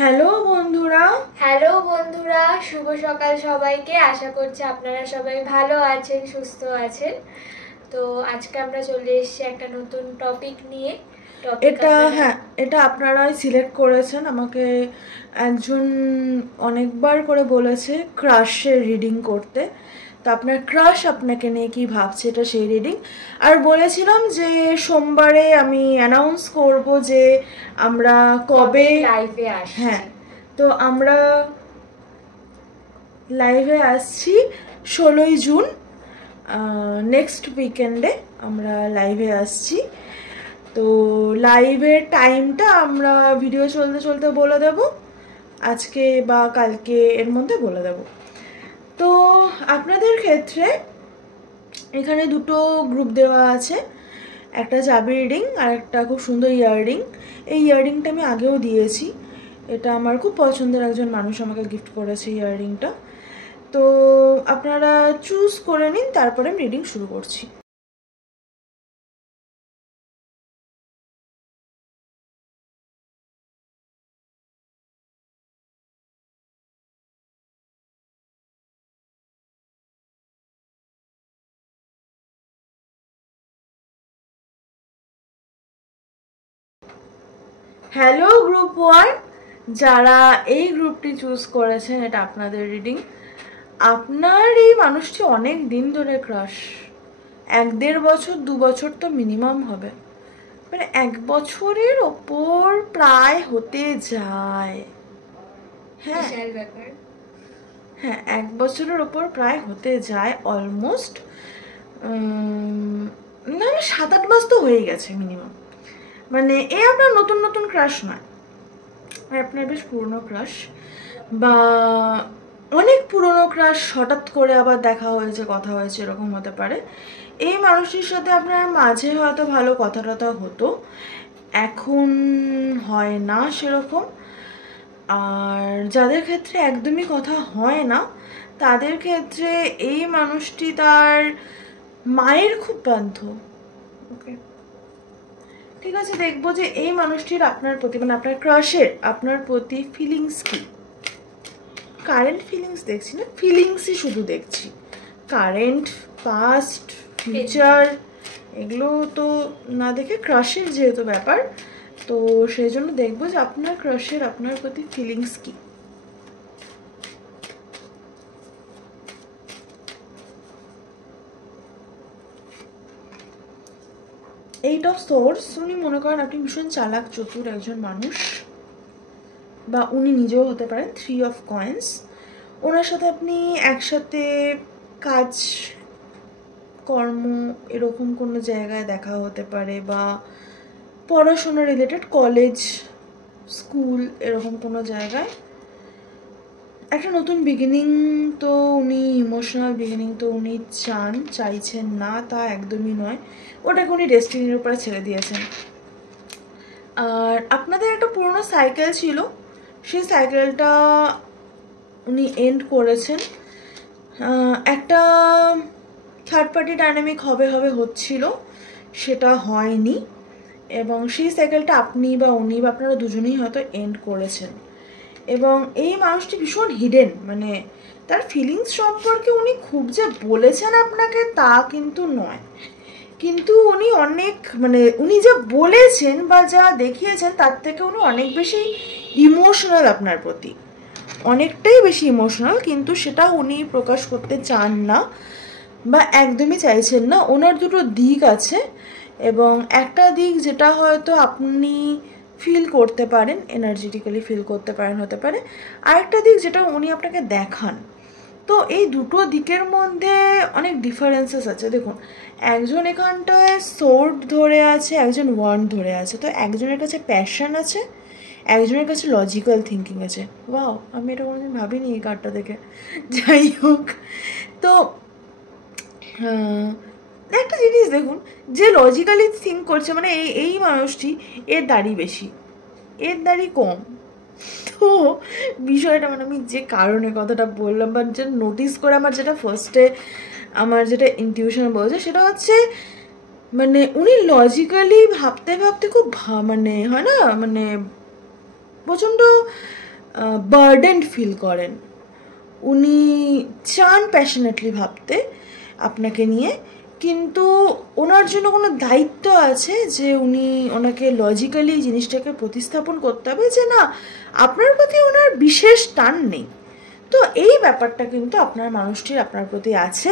Hello বন্ধুরা। শুভ সকাল সবাইকে। আশা করছি আপনারা সবাই ভালো আছেন, সুস্থ আছেন। তো আজকে আমরা চলে এসেছি একটা নতুন টপিক নিয়ে। এটা আপনারাই সিলেক্ট করেছেন। আমাকে একজন অনেকবার করে বলেছে ক্রাশের রিডিং করতে। তো আপনার ক্রাশ আপনাকে নিয়ে কি ভাবছে, এটা সেই রিডিং। আর বলেছিলাম যে সোমবারে আমি অ্যানাউন্স করব যে আমরা কবে লাইভে আসছি। হ্যাঁ, তো আমরা লাইভে আসছি 16ই জুন, নেক্সট উইকেন্ডে আমরা লাইভে আসছি। তো লাইভের টাইমটা আমরা ভিডিও চলতে চলতে বলে দেব, আজকে বা কালকে এর মধ্যে বলে দেব। তো আপনাদের ক্ষেত্রে এখানে দুটো গ্রুপ দেওয়া আছে, একটা চাবি রিডিং আর একটা খুব সুন্দর ইয়াররিং। এই ইয়াররিংটা আমি আগেও দিয়েছি, এটা আমার খুব পছন্দের একজন মানুষ আমাকে গিফট করেছে ইয়াররিংটা। তো আপনারা চুজ করে নিন, তারপরে আমি রিডিং শুরু করছি। হ্যালো গ্রুপ 1, যারা এই গ্রুপটি চুজ করেছেন, এটা আপনাদের রিডিং। আপনার এই মানুষটি অনেক দিন ধরে ক্রাশ, 1-1.5 বছর 2 বছর তো মিনিমাম হবে, মানে 1 বছরের ওপর প্রায় হতে যায়। হ্যাঁ হ্যাঁ, 1 বছরের ওপর প্রায় হতে যায় অলমোস্ট। না, 7-8 মাস তো হয়ে গেছে মিনিমাম। মানে এ আপনার নতুন নতুন ক্রাশ নয়, আপনার বেশ পুরনো ক্রাশ, বা অনেক পুরনো ক্রাশ হঠাৎ করে আবার দেখা হয়েছে, কথা হয়েছে, এরকম হতে পারে। এই মানুষটির সাথে আপনার মাঝে হয়তো ভালো কথা টথা হতো, এখন হয় না সেরকম। আর যাদের ক্ষেত্রে একদমই কথা হয় না, তাদের ক্ষেত্রে এই মানুষটি তার মায়ের খুব বাধ্য। ওকে, ঠিক আছে, দেখবো যে এই মানুষটির আপনার প্রতি, মানে আপনার ক্রাশের আপনার প্রতি ফিলিংস কি। কারেন্ট ফিলিংস দেখছি না, ফিলিংসই শুধু দেখছি। কারেন্ট, পাস্ট, ফিউচার এগুলো তো না দেখে, ক্রাশের যেহেতু ব্যাপার, তো সেই জন্য দেখবো যে আপনার ক্রাশের আপনার প্রতি ফিলিংস কি। এইট অফ সোর্স, উনি মনে করেন আপনি ভীষণ চালাক চতুর একজন মানুষ, বা উনি নিজেও হতে পারেন। 3 অফ কয়েন্স, ওনার সাথে আপনি একসাথে কাজ কর্ম এরকম কোনো জায়গায় দেখা হতে পারে, বা পড়াশোনা রিলেটেড কলেজ স্কুল এরকম কোনো জায়গায় একটা নতুন বিগিনিং। তো উনি ইমোশনাল বিগিনিং তো উনি চাইছেন না, তা একদমই নয়, ওটাকে উনি ডেস্টিনির উপরে ছেড়ে দিয়েছেন। আর আপনাদের একটা পুরনো সাইকেল ছিল, সেই সাইকেলটা উনি এন্ড করেছেন। একটা থার্ড পার্টি ডাইনামিক হবে হচ্ছিল, সেটা হয়নি, এবং সেই সাইকেলটা আপনি বা উনি বা আপনারা দুজনেই হয়তো এন্ড করেছেন। এবং এই মানুষটি ভীষণ হিডেন, মানে তার ফিলিংস সম্পর্কে উনি খুব যে বলেছেন আপনাকে তা কিন্তু নয়, কিন্তু উনি অনেক, মানে উনি যা বলেছেন বা যা দেখিয়েছেন তার থেকে উনি অনেক বেশি ইমোশনাল আপনার প্রতি, অনেকটাই বেশি ইমোশনাল, কিন্তু সেটা উনি প্রকাশ করতে চান না বা একদমই চাইছেন না। ওনার দুটো দিক আছে, এবং একটা দিক যেটা হয়তো আপনি ফিল করতে পারেন, এনার্জেটিক্যালি ফিল করতে পারেন হতে পারে, আরেকটা দিক যেটা উনি আপনাকে দেখান। তো এই দুটো দিকের মধ্যে অনেক ডিফারেন্সেস আছে। দেখুন, একজন এখানটায় সোর্ড ধরে আছে, একজন ওয়ান্ড ধরে আছে। তো একজনের কাছে প্যাশন আছে, একজনের কাছে লজিক্যাল থিঙ্কিং আছে। ওয়াও, আমি এটা কোনোদিন ভাবিনি এই কার্ডটা দেখে। যাই হোক, তো একটা জিনিস দেখুন, যে লজিক্যালি থিঙ্ক করছে, মানে এই মানুষটি, এর দাড়ি বেশি, এর দাড়ি কম। তো বিষয়টা, মানে আমি যে কারণে কথাটা বললাম বা যে নোটিস করে আমার যেটা ফার্স্টে আমার যেটা ইনটিউশন বলছে, সেটা হচ্ছে মানে উনি লজিক্যালি ভাবতে ভাবতে খুব মানে হয় না, মানে প্রচণ্ড বার্ডেন্ড ফিল করেন, উনি চান প্যাশনেটলি ভাবতে আপনাকে নিয়ে, কিন্তু ওনার জন্য কোনো দায়িত্ব আছে যে উনি ওনাকে লজিক্যালি জিনিসটাকে প্রতিস্থাপন করতে হবে যে না আপনার প্রতি ওনার বিশেষ টান নেই। তো এই ব্যাপারটা কিন্তু আপনার মানুষটির আপনার প্রতি আছে,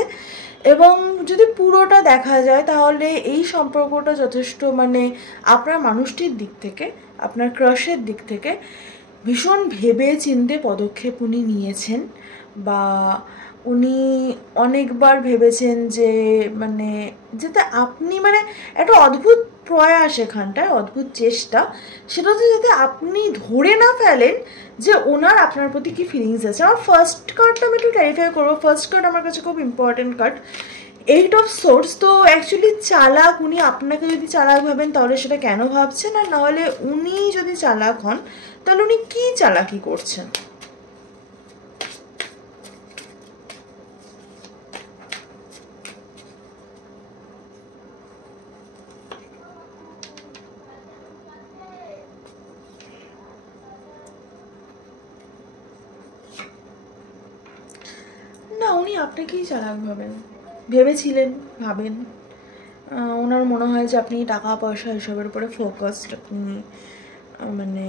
এবং যদি পুরোটা দেখা যায় তাহলে এই সম্পর্কটা যথেষ্ট মানে আপনার মানুষটির দিক থেকে, আপনার ক্রাশের দিক থেকে ভীষণ ভেবে চিন্তে পদক্ষেপ উনি নিয়েছেন, বা উনি অনেকবার ভেবেছেন যে মানে যাতে আপনি মানে একটা অদ্ভুত প্রয়াস এখানটায়, অদ্ভুত চেষ্টা, সেটা হচ্ছে যাতে আপনি ধরে না ফেলেন যে ওনার আপনার প্রতি কী ফিলিংস আছে। আমার ফার্স্ট কার্ডটা আমি একটু ক্ল্যারিফাই করবো। ফার্স্ট কার্ড আমার কাছে খুব ইম্পর্টেন্ট কার্ড, 8 অফ সোর্স। তো অ্যাকচুয়ালি চালাক, উনি আপনাকে যদি চালাক ভাবেন তাহলে সেটা কেন ভাবছেন, আর নাহলে উনি যদি চালাক হন তাহলে উনি কী চালাকি করছেন। না, উনি আপনাকেই চালাক ভেবেছিলেন, ভাবেন। ওনার মনে হয় যে আপনি টাকা পয়সা এসবের উপরে ফোকাসড, মানে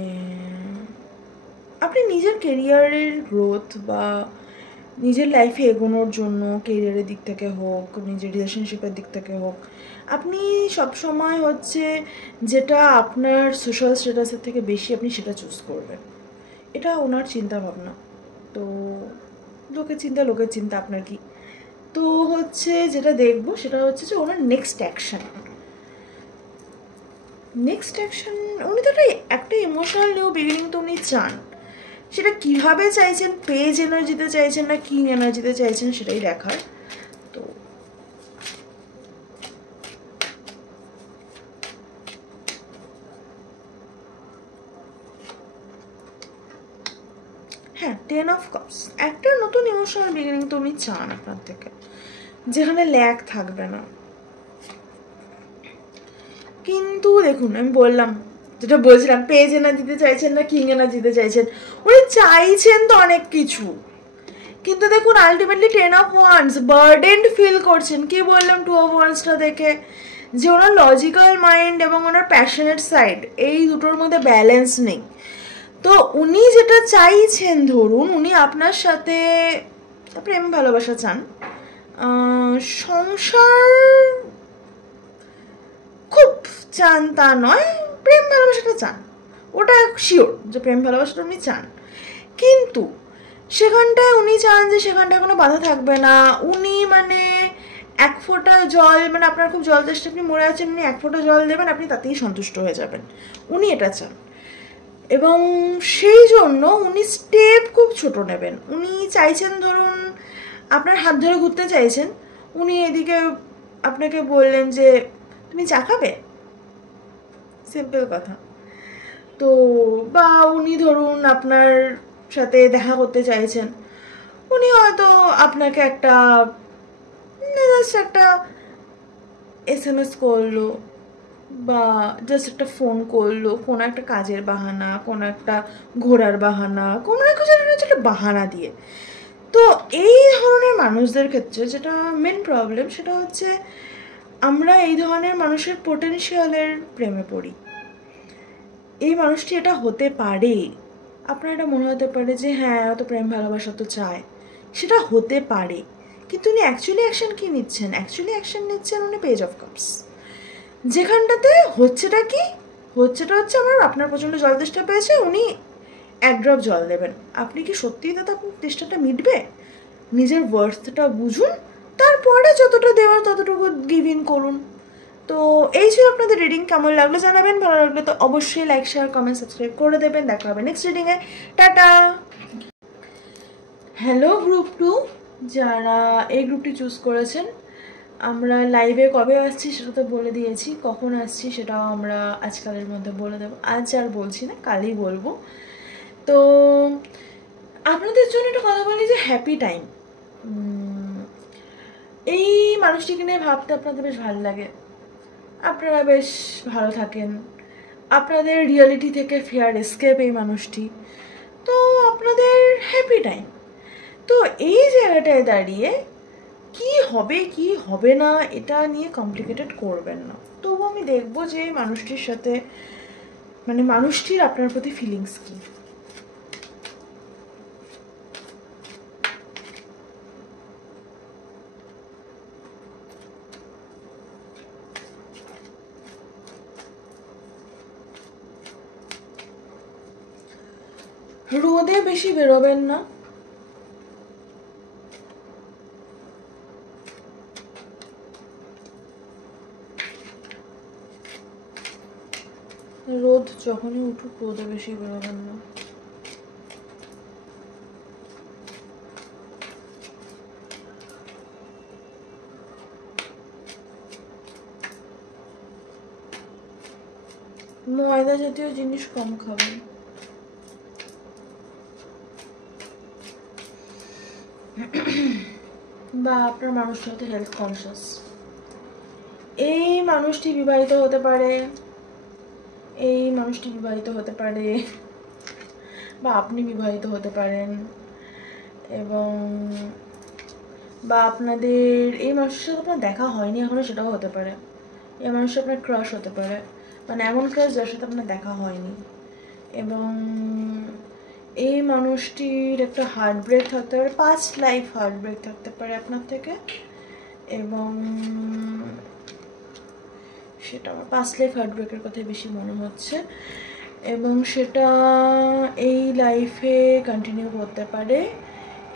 আপনি নিজের কেরিয়ারের গ্রোথ বা নিজের লাইফে এগোনোর জন্য, কেরিয়ারের দিক থেকে হোক, নিজের রিলেশনশিপের দিক থেকে হোক, আপনি সবসময় হচ্ছে যেটা আপনার সোশ্যাল স্ট্যাটাসের থেকে বেশি আপনি সেটা চুজ করবেন, এটা ওনার চিন্তা ভাবনা। তো লোকের চিন্তা আপনার কি। তো হচ্ছে যেটা দেখবো সেটা হচ্ছে যে ওনার নেক্সট অ্যাকশন, উনি তো একটা ইমোশনাল নিউ বিগিনিং তো উনি চান। সেটা কিভাবে চাইছেন, পেজ এনার্জিতে চাইছেন না কিং এনার্জিতে চাইছেন সেটাই দেখার। তো হ্যাঁ, 10 অফ কাপস, একটা নতুন ইমোশনাল বিগিনিং তো উনি চান আপনার থেকে, যেখানে ল্যাক থাকবে না। কিন্তু দেখুন, আমি বললাম যেটা বলছিলাম, পেজ এনার্জিতে চাইছেন না কিং এনার্জিতে চাইছেন, উনি চাইছেন তো অনেক কিছু, কিন্তু দেখুন ultimately 10 of once burdened feel করছেন। কি বললাম 2 অফ ওয়ান্সটা দেখে, যে ওনার লজিক্যাল মাইন্ড এবং ওনার প্যাশনেট সাইড এই দুটোর মধ্যে ব্যালেন্স নেই। তো উনি যেটা চাইছেন, ধরুন উনি আপনার সাথে প্রেম ভালোবাসা চান, সংসার খুব চান তা নয়, প্রেম ভালোবাসাটা চান, ওটা শিওর যে প্রেম ভালোবাসাটা উনি চান। কিন্তু সেখানটায় উনি চান যে সেখানটায় কোনো বাধা থাকবে না। উনি মানে এক ফোঁটা জল, মানে আপনার খুব জল তেষ্টা, আপনি মরে আছেন, উনি এক ফোঁটা জল দেবেন, আপনি তাতেই সন্তুষ্ট হয়ে যাবেন, উনি এটা চান। এবং সেই জন্য উনি স্টেপ খুব ছোট নেবেন। উনি চাইছেন ধরুন আপনার হাত ধরে ঘুরতে চাইছেন, উনি এদিকে আপনাকে বললেন যে তুমি চা খাবে, সিম্পল কথা। তো বা উনি ধরুন আপনার সাথে দেখা করতে চাইছেন, উনি হয়তো আপনাকে একটা SMS করলো বা জাস্ট একটা ফোন করলো, কোনো একটা কাজের বাহানা, কোনো একটা ঘোরার বাহানা, কোনো না কিছু একটা বাহানা দিয়ে। তো এই ধরনের মানুষদের ক্ষেত্রে যেটা মেন প্রবলেম সেটা হচ্ছে আমরা এই ধরনের মানুষের পোটেনশিয়ালের প্রেমে পড়ি। এই মানুষটি এটা হতে পারে, আপনার এটা মনে হতে পারে যে হ্যাঁ অত প্রেম ভালোবাসা তো চায়, সেটা হতে পারে, কিন্তু উনি অ্যাকচুয়ালি অ্যাকশন কী নিচ্ছেন? অ্যাকচুয়ালি অ্যাকশন নিচ্ছেন উনি পেজ অফ কাপস, যেখানটাতে হচ্ছেটা কি, হচ্ছেটা হচ্ছে আপনার প্রচণ্ড জল তেষ্টা পেয়েছে, উনি এক ড্রপ জল দেবেন। আপনি কি সত্যিই দাদা আপনার তেষ্টাটা মিটবে? নিজের ওয়ার্থটা বুঝুন, তারপরে যতটা দেওয়ার ততটুকু গিভ ইন করুন। তো এই ছিল আপনাদের রিডিং। কেমন লাগলো জানাবেন, ভালো লাগলে তো অবশ্যই লাইক শেয়ার কমেন্ট সাবস্ক্রাইব করে দেবেন। দেখা হবে নেক্সট রিডিংয়ে। টাটা। হ্যালো গ্রুপ 2, যারা এই গ্রুপটি চুজ করেছেন, আমরা লাইভে কবে আসছি সেটা তো বলে দিয়েছি, কখন আসছি সেটাও আমরা আজকালের মধ্যে বলে দেবো। আজ আর বলছি না, কালই বলবো। তো আপনাদের জন্য একটা কথা বলি যে হ্যাপি টাইম, এই মানুষটিকে নিয়ে ভাবতে আপনাদের বেশ ভালো লাগে, আপনারা বেশ ভালো থাকেন, আপনাদের রিয়েলিটি থেকে ফেয়ার এসকেপ এই মানুষটি। তো আপনাদের হ্যাপি টাইম। তো এই জায়গাটায় দাঁড়িয়ে কি হবে কি হবে না এটা নিয়ে কমপ্লিকেটেড করবেন না। তবু আমি দেখবো যে মানুষটির সাথে মানে মানুষটির আপনার প্রতি ফিলিংস কি। রোদে বেশি বেরোবেন না, রোদ যখনই উঠুক রোদে বেশি বেরোবেন না। ময়দা জাতীয় জিনিস কম খাবেন। বা আপনার মানুষটা হতে হেলথ কনসিয়াস। এই মানুষটি বিবাহিত হতে পারে, এই মানুষটি বিবাহিত হতে পারে, বা আপনি বিবাহিত হতে পারেন, এবং বা আপনাদের এই মানুষের সাথে আপনার দেখা হয়নি এখনো সেটাও হতে পারে। এই মানুষটা আপনার ক্রাশ হতে পারে, মানে এমন ক্রাশ যার সাথে আপনার দেখা হয়নি। এবং এই মানুষটির একটা হার্ট ব্রেক থাকতে পারে, পাস্ট লাইফ হার্ট ব্রেক থাকতে পারে আপনার থেকে। এবং সেটা আমার পাস্ট লাইফ হার্ট ব্রেকের কথাই বেশি মনে হচ্ছে। এবং সেটা এই লাইফে কন্টিনিউ করতে পারে।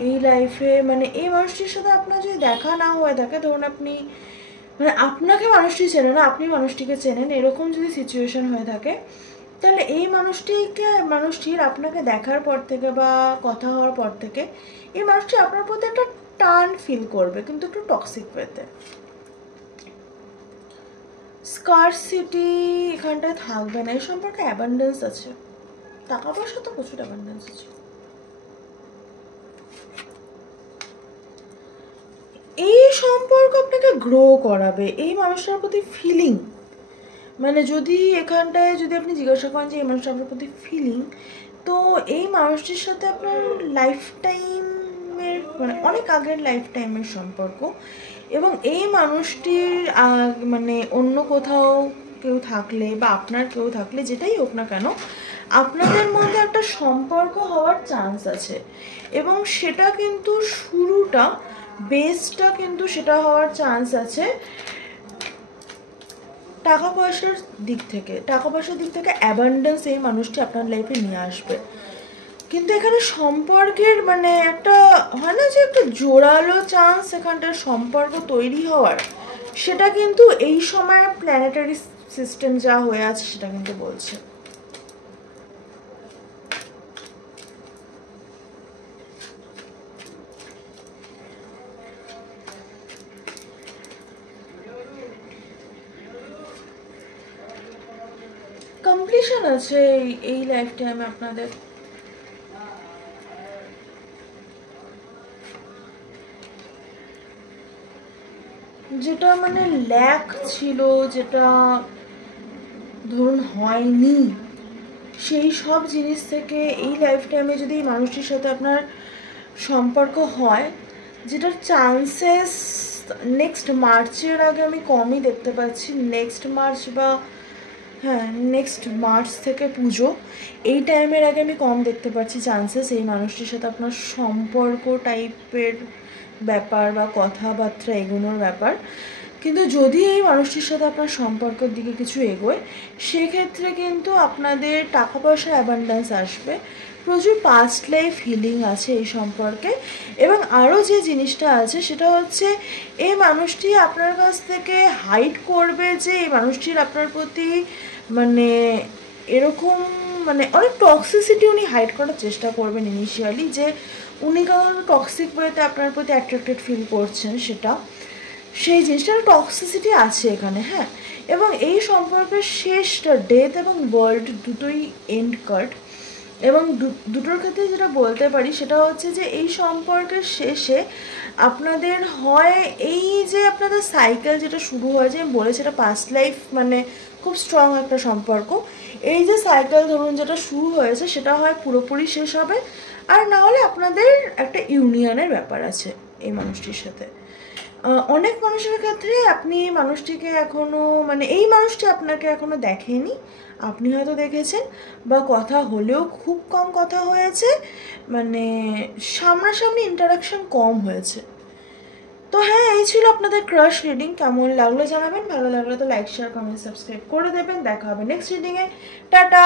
এই লাইফে মানে এই মানুষটির সাথে আপনার যদি দেখা না হয়ে থাকে, ধরুন আপনি মানে আপনাকে মানুষটি চেনে না, আপনি মানুষটিকে চেনেন, এরকম যদি সিচুয়েশন হয়ে থাকে, তাহলে এই মানুষটির আপনাকে দেখার পর থেকে বা কথা হওয়ার পর থেকে এই মানুষটি আপনার প্রতি একটা টান ফিল করবে, কিন্তু একটু টক্সিক ওয়েতে। স্কারসিটি এখানটায় থাকবে না, এই সম্পর্কে অ্যাবান্ডেন্স আছে, টাকা পয়সা তো প্রচুর অ্যাবান্ডেন্স আছে। এই সম্পর্ক আপনাকে গ্রো করাবে, এই মানুষটার প্রতি ফিলিং মানে যদি এখানটায় যদি আপনি জিজ্ঞাসা করেন যে এই মানুষটার আপনার প্রতি ফিলিং, তো এই মানুষটির সাথে আপনার লাইফ টাইমের মানে অনেক আগের লাইফ টাইমের সম্পর্ক। এবং এই মানুষটির মানে অন্য কোথাও কেউ থাকলে বা আপনার কেউ থাকলে যেটাই হোক না কেন, আপনাদের মধ্যে একটা সম্পর্ক হওয়ার চান্স আছে। এবং সেটা কিন্তু শুরুটা বেসটা কিন্তু সেটা হওয়ার চান্স আছে টাকা পয়সার দিক থেকে। টাকা পয়সার দিক থেকে অ্যাবান্ডেন্স এই মানুষটি আপনার লাইফে নিয়ে আসবে। কিন্তু এখানে সম্পর্কের মানে একটা হয় না যে একটা জোরালো চান্স এখানটার সম্পর্ক তৈরি হওয়ার, সেটা কিন্তু এই সময় প্ল্যানেটারি সিস্টেম যা হয়ে আছে সেটা কিন্তু বলছে। কমপ্লিশন আছে এই লাইফ টাইমে আপনাদের। যেটা মানে ল্যাক ছিল, যেটা ধরুন হয়নি, সেই সব জিনিস থেকে এই লাইফ টাইমে যদি এই মানুষটির সাথে আপনার সম্পর্ক হয়, যেটার চান্সেস নেক্সট মার্চের আগে আমি কমই দেখতে পাচ্ছি। নেক্সট মার্চ বা হ্যাঁ নেক্সট মার্চ থেকে পুজো, এই টাইমের আগে আমি কম দেখতে পাচ্ছি চান্সেস এই মানুষটির সাথে আপনার সম্পর্ক টাইপের ব্যাপার বা কথাবার্তা এগোনোর ব্যাপার। কিন্তু যদি এই মানুষটির সাথে আপনার সম্পর্কের দিকে কিছু এগোয়, সেক্ষেত্রে কিন্তু আপনাদের টাকা পয়সার অ্যাবান্ডেন্স আসবে, প্রচুর পাস্ট লাইফ হিলিং আছে এই সম্পর্কে। এবং আরও যে জিনিসটা আছে সেটা হচ্ছে এই মানুষটি আপনার কাছ থেকে হাইড করবে যে এই মানুষটির আপনার প্রতি মানে এরকম মানে অনেক টক্সিসিটি উনি হাইড করার চেষ্টা করবেন ইনিশিয়ালি, যে উনি কারণ টক্সিক ওয়েতে আপনার প্রতি অ্যাট্রাক্টেড ফিল করছেন, সেটা সেই জিনিসটার টক্সিসিটি আছে এখানে। হ্যাঁ, এবং এই সম্পর্কের শেষটা ডেথ এবং ওয়ার্ল্ড দুটোই এন্ড কার্ড। এবং দুটোর ক্ষেত্রে যেটা বলতে পারি সেটা হচ্ছে যে এই সম্পর্কের শেষে আপনাদের হয় এই যে আপনাদের সাইকেল যেটা শুরু হয়, যে বলেছে এটা পাস্ট লাইফ মানে খুব স্ট্রং একটা সম্পর্ক। এই যে সাইকেল ধরুন যেটা শুরু হয়েছে সেটা হয় পুরোপুরি শেষ হবে, আর না হলে আপনাদের একটা ইউনিয়নের ব্যাপার আছে এই মানুষটির সাথে। অনেক মানুষের ক্ষেত্রে আপনি মানুষটিকে এখনও মানে এই মানুষটি আপনাকে এখনও দেখেনি, আপনি হয়তো দেখেছেন, বা কথা হলেও খুব কম কথা হয়েছে, মানে সামনাসামনি ইন্টারাকশন কম হয়েছে। তো হ্যাঁ, এই ছিল আপনাদের ক্রাশ রিডিং। কেমন লাগলো জানাবেন, ভালো লাগলে তো লাইক শেয়ার কমেন্ট সাবস্ক্রাইব করে দেবেন। দেখা হবে নেক্সট রিডিংয়ে। টাটা।